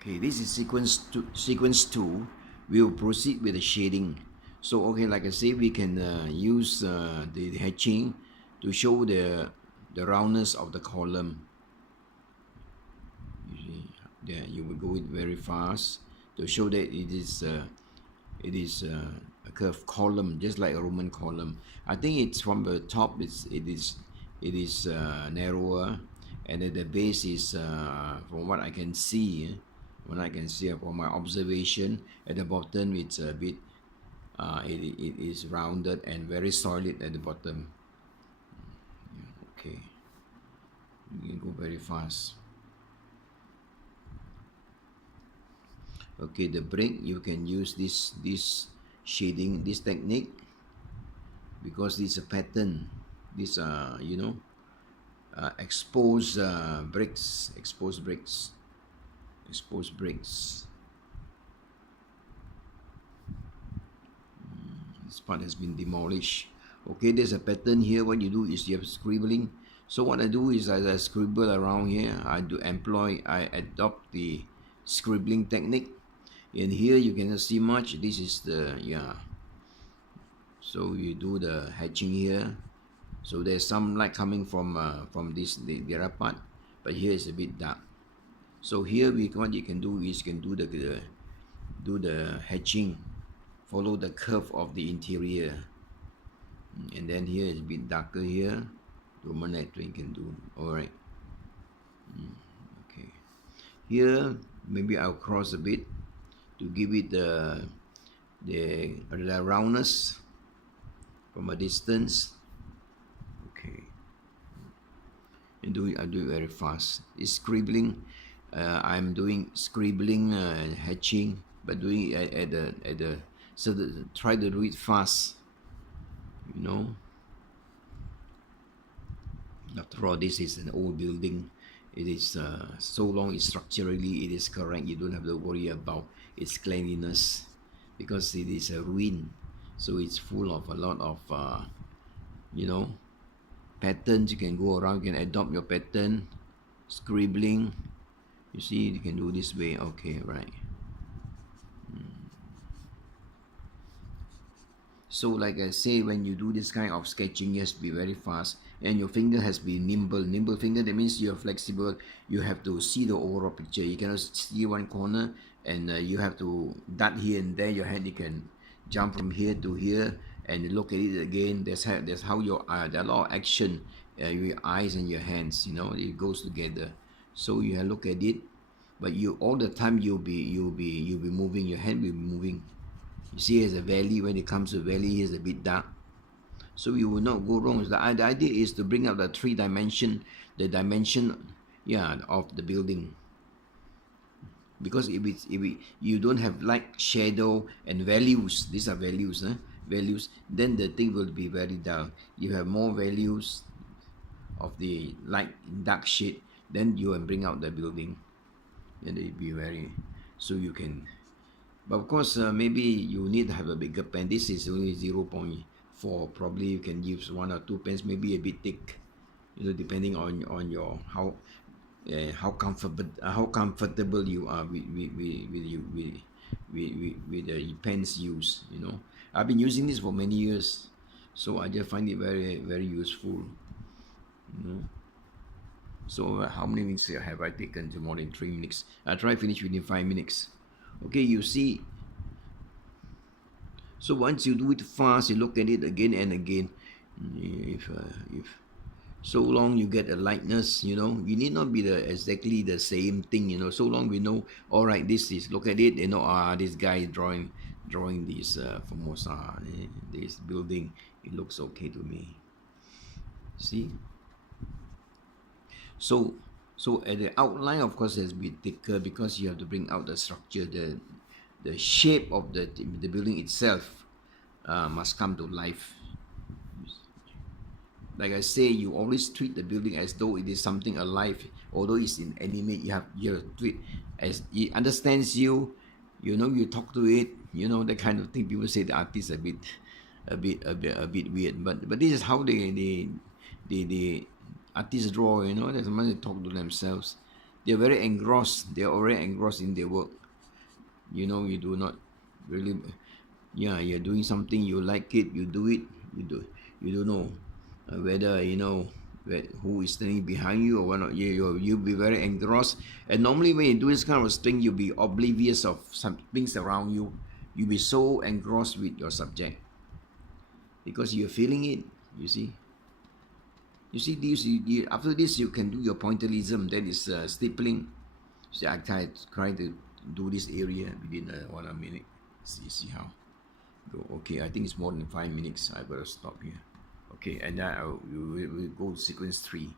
Okay, this is sequence 2. We will proceed with the shading. So okay, like I say, we can use the hatching to show the roundness of the column. You see, there you will go it very fast to show that it is a curved column, just like a Roman column. I think it's from the top. It is narrower, and at the base is from what I can see. When I can see from my observation, at the bottom it's a bit. It is rounded and very solid at the bottom. Okay, you can go very fast. Okay, the break, you can use this shading, this technique, because it's a pattern. These are exposed bricks. This part has been demolished. Okay, there's a pattern here. What you do is you have scribbling. So what I do is as I scribble around here, I adopt the scribbling technique. And here you cannot see much. This is the so you do the hatching here. So there's some light coming from this the other part, but here is a bit dark. So here what you can do is you can do the hatching, follow the curve of the interior, and then here is a bit darker here. Roman lettering can do. All right. Okay. Here maybe I'll cross a bit to give it the roundness from a distance. Okay. And I do it very fast. It's scribbling. I'm doing scribbling hatching, but doing it at the so try to do it fast. After all, this is an old building. It is so long structurally it is correct. You don't have to worry about its cleanliness because it is a ruin. So it's full of a lot of patterns. You can go around. You can adopt your pattern, scribbling. You see, you can do this way. Okay, right. So like I say, when you do this kind of sketching, you have to be very fast, and your finger has to be nimble. Nimble finger, that means you're flexible. You have to see the overall picture. You cannot see one corner, and you have to dart here and there. Your hand, you can jump from here to here and look at it again. That's how your there are a lot of action, your eyes and your hands. It goes together. So you have to look at it, but you all the time you'll be moving. Your hand will be moving. You see, here's a valley. When it comes to valley, here's a bit dark. So you will not go wrong. The idea is to bring up the dimension of the building. Because if you don't have light, shadow, and values, these are values, then the thing will be very dull. You have more values of the light, dark shade, then you will bring out the building, and it will be very, so you can. But of course, maybe you need to have a bigger pen. This is only 0.4. Probably you can use 1 or 2 pens, maybe a bit thick, depending on your how comfortable you are with the pens used. I've been using this for many years, so I just find it very, very useful. So how many minutes have I taken? More than 3 minutes. I try to finish within 5 minutes. Okay, you see. So once you do it fast, you look at it again and again. If so long you get a lightness, you need not be exactly the same thing, So long we know, all right, this is, look at it, this guy is drawing this Formosa, this building. It looks okay to me. See. So at the outline, of course, has been thicker because you have to bring out the structure, the shape of the building itself must come to life. Like I say, you always treat the building as though it is something alive, although it's inanimate. You have to treat as it understands you. You talk to it. That kind of thing. People say the artist a bit weird, but this is how the artists draw. They sometimes talk to themselves. They're very engrossed. They're already engrossed in their work. You know, you do not really, yeah, you're doing something, you like it, you do it, you don't know whether, you know, who is standing behind you or what not. You'll be very engrossed. And normally when you do this kind of thing, you'll be oblivious of some things around you. You'll be so engrossed with your subject because you're feeling it. You see this, after this you can do your pointillism, that is stippling. See, I try to do this area within 1 minute. See how go. Okay, I think it's more than 5 minutes. I better stop here. Okay, and then we'll go to sequence 3.